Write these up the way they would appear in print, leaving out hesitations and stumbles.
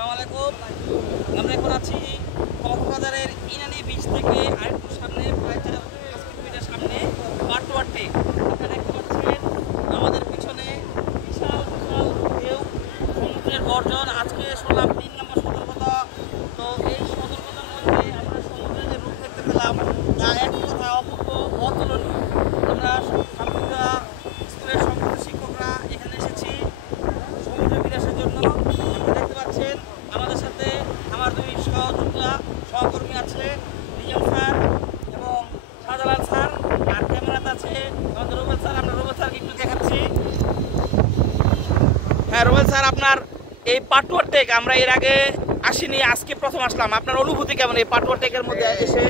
আসসালামু আলাইকুম। আমরা এখন আছি কক্সবাজারের ইনানি বিচ থেকে আরেকটু সামনে, প্রায় 4-5 কিলোমিটার সামনে পাটোয়া টেক। আপনারা দেখতে পাচ্ছেন আমাদের পিছনে বিশাল বিশাল ঢেউ, সমুদ্রের গর্জন। আজকে শুনলাম 3 নম্বর সতর্কতা। তো এই সতর্কতার মধ্যে আমরা সমুদ্রের যে রূপ দেখতে পেলাম তা এক কথা অপূর্ব, অতুলনীয়। আমরা ছাত্রীরা, স্কুলের সমস্ত শিক্ষকরা এখানে এসেছি সমুদ্র বিলাসের জন্য। আপনারা দেখতে পাচ্ছেন আমাদের সাথে আমার দুই সহকর্মী আছে, নিজাম স্যার এবং শাহজালাল স্যার, আর ক্যামেরাতে আছে আমাদের রুবেল স্যার। আমরা রুবেল স্যারকে একটু দেখাচ্ছি। হ্যাঁ রুবেল স্যার, আপনার এই পাটোয়া টেক আমরা এর আগে আসিনি, আজকে প্রথম আসলাম। আপনার অনুভূতি কেমন এই পাটোয়া টেকের মধ্যে এসে?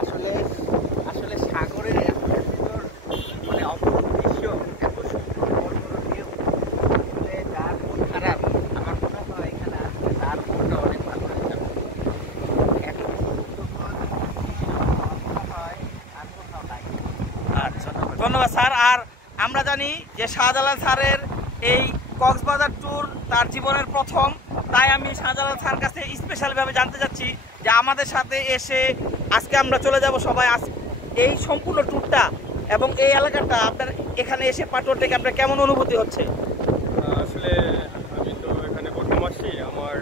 আসলে আসলে সাগরের এত সুন্দর মানে অপূর্ব দৃশ্য, এত সুন্দর বড় বড় ঢেউ, আসলে যার মন খারাপ আমার মনে হয় এখানে আসলে তার মনটা অনেক ভালো হয়ে যাবে। এত সুন্দর মনে হয় আর কোথাও নাই। আচ্ছা, ধন্যবাদ স্যার। আর আমরা জানি যে শাহজালাল স্যারের এই কক্সবাজার ট্যুর তার জীবনের প্রথম, তাই আমি শাহজালাল স্যার কাছে স্পেশালভাবে জানতে চাচ্ছি যে আমাদের সাথে এসে আজকে আমরা চলে যাব সবাই, এই সম্পূর্ণ ট্যুরটা এবং এই এলাকাটা আপনার এখানে এসে পাটোয়া টেকে আপনার কেমন অনুভূতি হচ্ছে? আসলে আমি তো এখানে প্রথম আসছি, আমার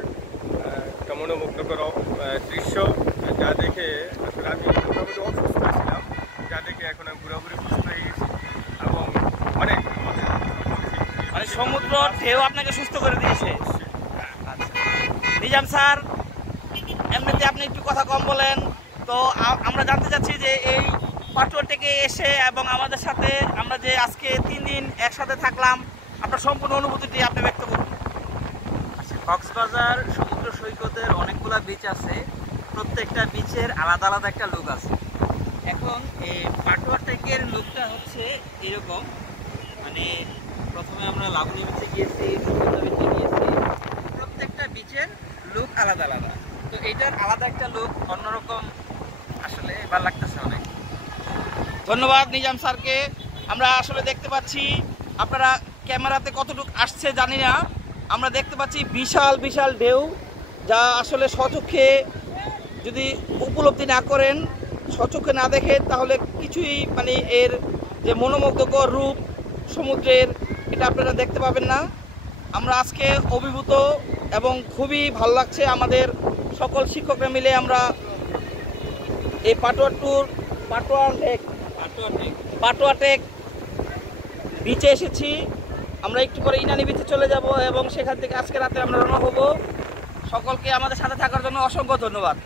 একটা মনোমুগ্ধকর দৃশ্য যা দেখে আসলে আমি মোটামুটি অসুস্থ ছিলাম, যা দেখে এখন আমি পুরোপুরি সুস্থ হয়ে গেছি। এবং মানে মানে সমুদ্র ঢেউ আপনাকে সুস্থ করে দিয়েছে। আচ্ছা নিজাম স্যার, এমনিতে আপনি একটু কথা কম বলেন, তো আমরা জানতে চাচ্ছি যে এই পাটোয়া টেকে এসে এবং আমাদের সাথে আমরা যে আজকে 3 দিন একসাথে থাকলাম, আপনার সম্পূর্ণ অনুভূতিটি আপনি ব্যক্ত করুন। কক্সবাজার সমুদ্র সৈকতের অনেকগুলা বিচ আছে, প্রত্যেকটা বিচের আলাদা আলাদা একটা লুক আছে। এখন এই পাটোয়া টেকের লুকটা হচ্ছে এরকম, মানে প্রথমে আমরা লাবণী বিচে গিয়েছি, সুন্দরতা বিচে গিয়েছি, প্রত্যেকটা বিচের লুক আলাদা আলাদা। তো এইটার আলাদা একটা লুক, অন্যরকম, আসলে ভালো লাগতেছে অনেক। ধন্যবাদ নিজাম স্যারকে। আমরা আসলে দেখতে পাচ্ছি, আপনারা ক্যামেরাতে কতটুকু আসছে জানি না, আমরা দেখতে পাচ্ছি বিশাল বিশাল ঢেউ, যা আসলে স্বচক্ষে যদি উপলব্ধি না করেন, স্বচক্ষে না দেখেন, তাহলে কিছুই মানে এর যে মনোমুগ্ধকর রূপ সমুদ্রের, এটা আপনারা দেখতে পাবেন না। আমরা আজকে অভিভূত এবং খুবই ভালো লাগছে। আমাদের সকল শিক্ষকরা মিলে আমরা এই পাটোয়া টেক বিচে এসেছি। আমরা একটু পরে ইনানি বিচে চলে যাব এবং সেখান থেকে আজকে রাতে আমরা রওনা হব। সকলকে আমাদের সাথে থাকার জন্য অসংখ্য ধন্যবাদ।